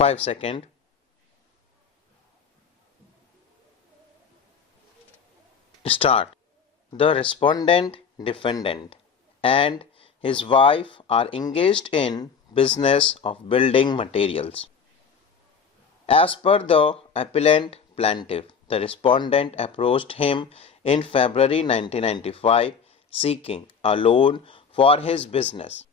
5 seconds. Start. The respondent, defendant, and his wife are engaged in business of building materials. As per the appellant plaintiff, the respondent approached him in February 1995 seeking a loan for his business.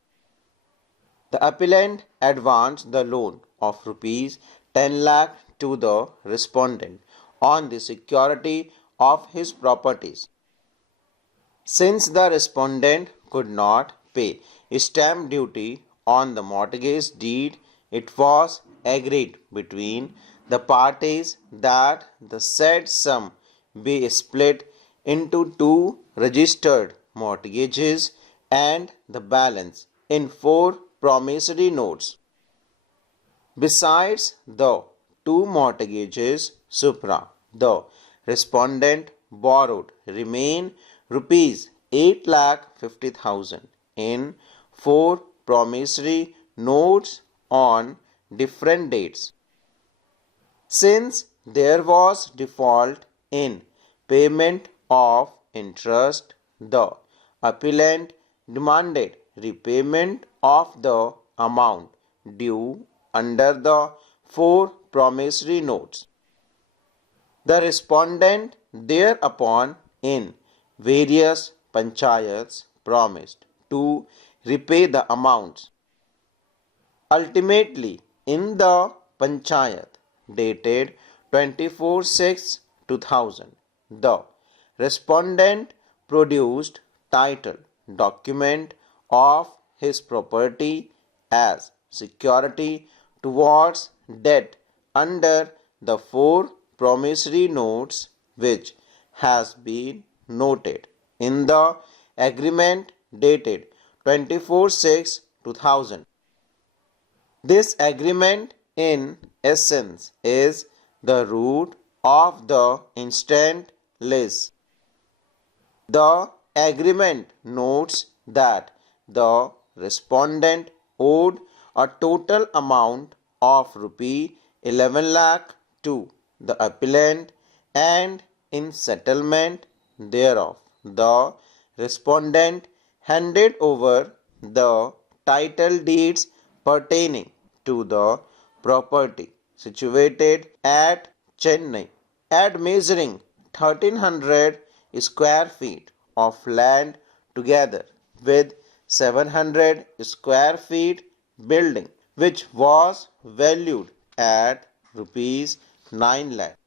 The appellant advanced the loan of rupees 10 lakh to the respondent on the security of his properties. Since the respondent could not pay stamp duty on the mortgage deed, it was agreed between the parties that the said sum be split into two registered mortgages and the balance in 4 promissory notes. Besides the two mortgages supra, the respondent borrowed remain rupees 8,50,000 in 4 promissory notes on different dates. Since there was default in payment of interest, the appellant demanded repayment of the amount due under the 4 promissory notes. The respondent thereupon in various panchayats promised to repay the amounts. Ultimately, in the panchayat dated 24/6/2000, the respondent produced title document of his property as security towards debt under the 4 promissory notes, which has been noted in the agreement dated 24/6/2000. This agreement in essence is the root of the instant lease. The agreement notes that the respondent owed a total amount of rupee 11 lakh to the appellant, and in settlement thereof the respondent handed over the title deeds pertaining to the property situated at Chennai at measuring 1300 square feet of land together with 700 square feet building, which was valued at rupees 9 lakh.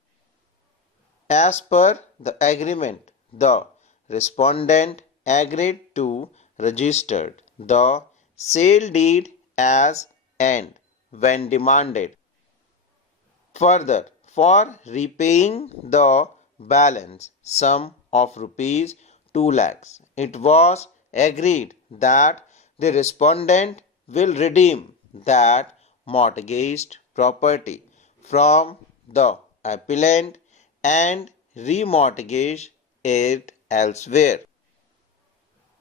As per the agreement, the respondent agreed to register the sale deed as and when demanded. Further, for repaying the balance sum of rupees 2 lakhs, it was agreed that the respondent will redeem that mortgaged property from the appellant and remortgage it elsewhere.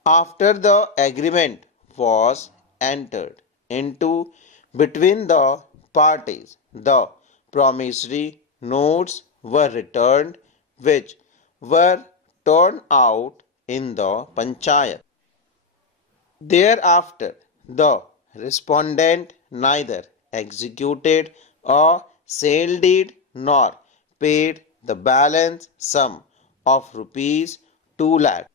After the agreement was entered into between the parties, the promissory notes were returned, which were torn out in the panchayat. Thereafter, the respondent neither executed a sale deed nor paid the balance sum of rupees 2 lakh.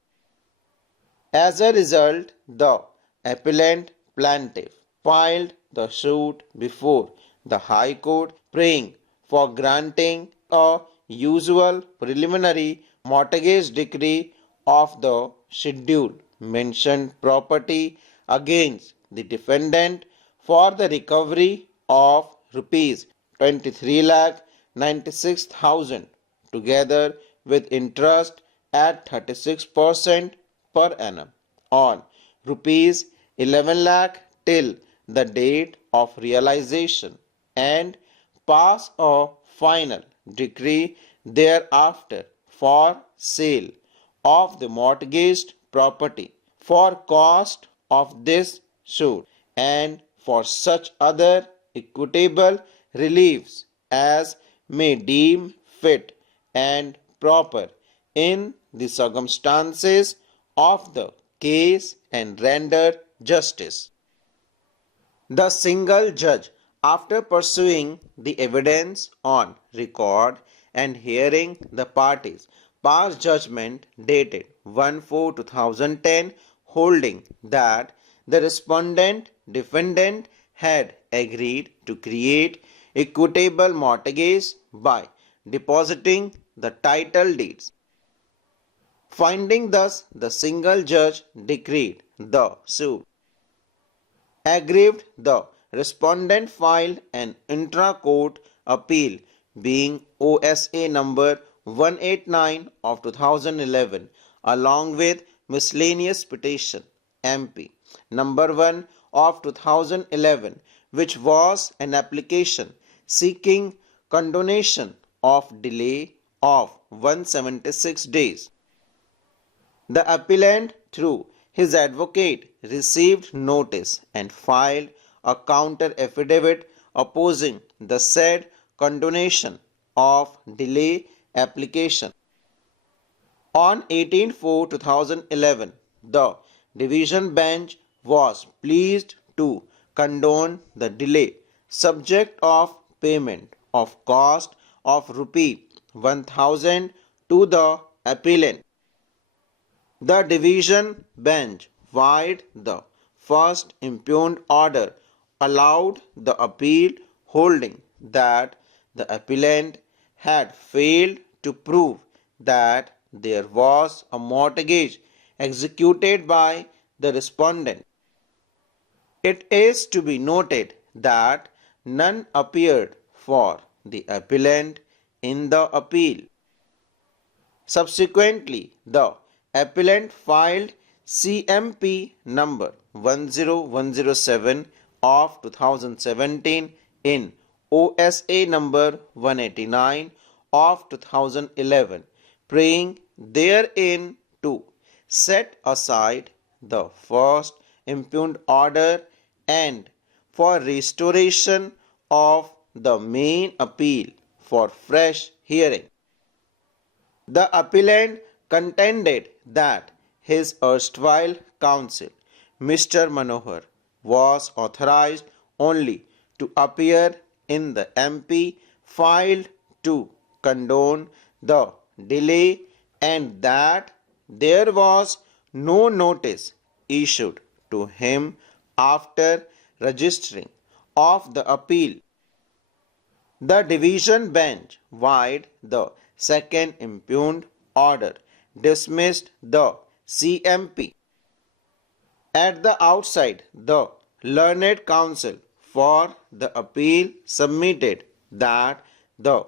As a result, the appellant plaintiff filed the suit before the High Court, praying for granting a usual preliminary mortgage decree of the scheduled mentioned property against the defendant for the recovery of rupees 23,96,000 together with interest at 36% per annum on rupees 11 lakh till the date of realization, and pass a final decree thereafter for sale of the mortgaged property for cost of this suit and for such other equitable reliefs as may deem fit and proper in the circumstances of the case and render justice. The single judge, after pursuing the evidence on record and hearing the parties, passed judgment dated 1/4/2010 holding that the respondent defendant had agreed to create equitable mortgage by depositing the title deeds. Finding thus, the single judge decreed the suit aggrieved, the respondent filed an intra-court appeal being OSA number 189 of 2011 along with miscellaneous petition MP number 1 of 2011, which was an application seeking condonation of delay of 176 days. The appellant, through his advocate, received notice and filed a counter affidavit opposing the said condonation of delay application. On 18/4/2011, the division bench was pleased to condone the delay, subject of payment of cost of rupee 1000 to the appellant. The division bench, vide the first impugned order, allowed the appeal, holding that the appellant had failed to prove that there was a mortgage executed by the respondent. It is to be noted that none appeared for the appellant in the appeal. Subsequently, the appellant filed CMP number 10107 of 2017 in OSA number 189 of 2011, praying therein to set aside the first impugned order and for restoration of the main appeal for fresh hearing. The appellant contended that his erstwhile counsel, Mr. Manohar, was authorized only to appear in the MP filed to condone the delay and that there was no notice issued to him after registering of the appeal. The division bench, vide the second impugned order, dismissed the CMP. At the outside, the learned counsel for the appeal submitted that the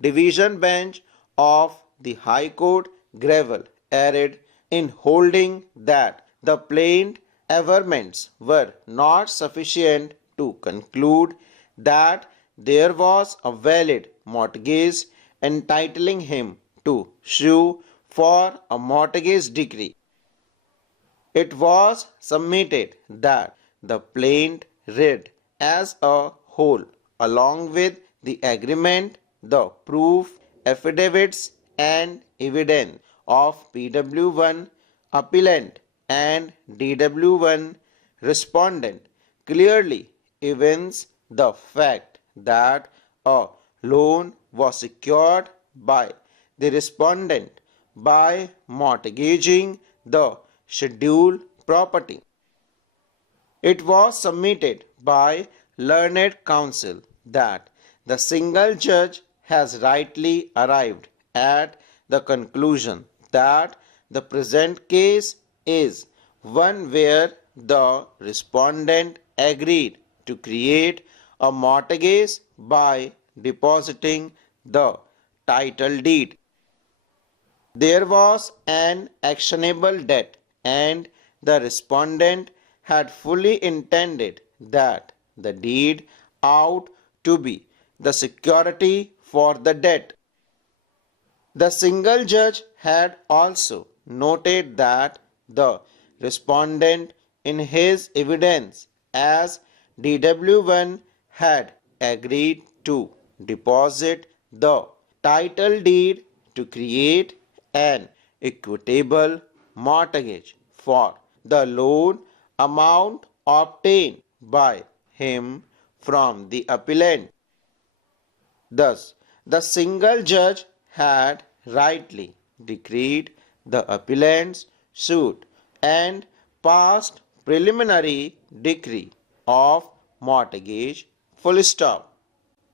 division bench of the High Court Gravel erred in holding that the plaintiff's averments were not sufficient to conclude that there was a valid mortgage entitling him to sue for a mortgage decree. It was submitted that the plaintiff read as a whole, along with the agreement, the proof, affidavits, and evidence of PW1 appellant and DW1 respondent, clearly evince the fact that a loan was secured by the respondent by mortgaging the scheduled property. It was submitted by learned counsel that the single judge has rightly arrived at the conclusion that the present case is one where the respondent agreed to create a mortgage by depositing the title deed. There was an actionable debt and the respondent had fully intended that the deed ought to be the security for the debt. The single judge had also noted that the respondent in his evidence as DW1 had agreed to deposit the title deed to create an equitable mortgage for the loan amount obtained by him from the appellant. Thus, the single judge had rightly decreed the appellant's suit and passed preliminary decree of mortgage full stop.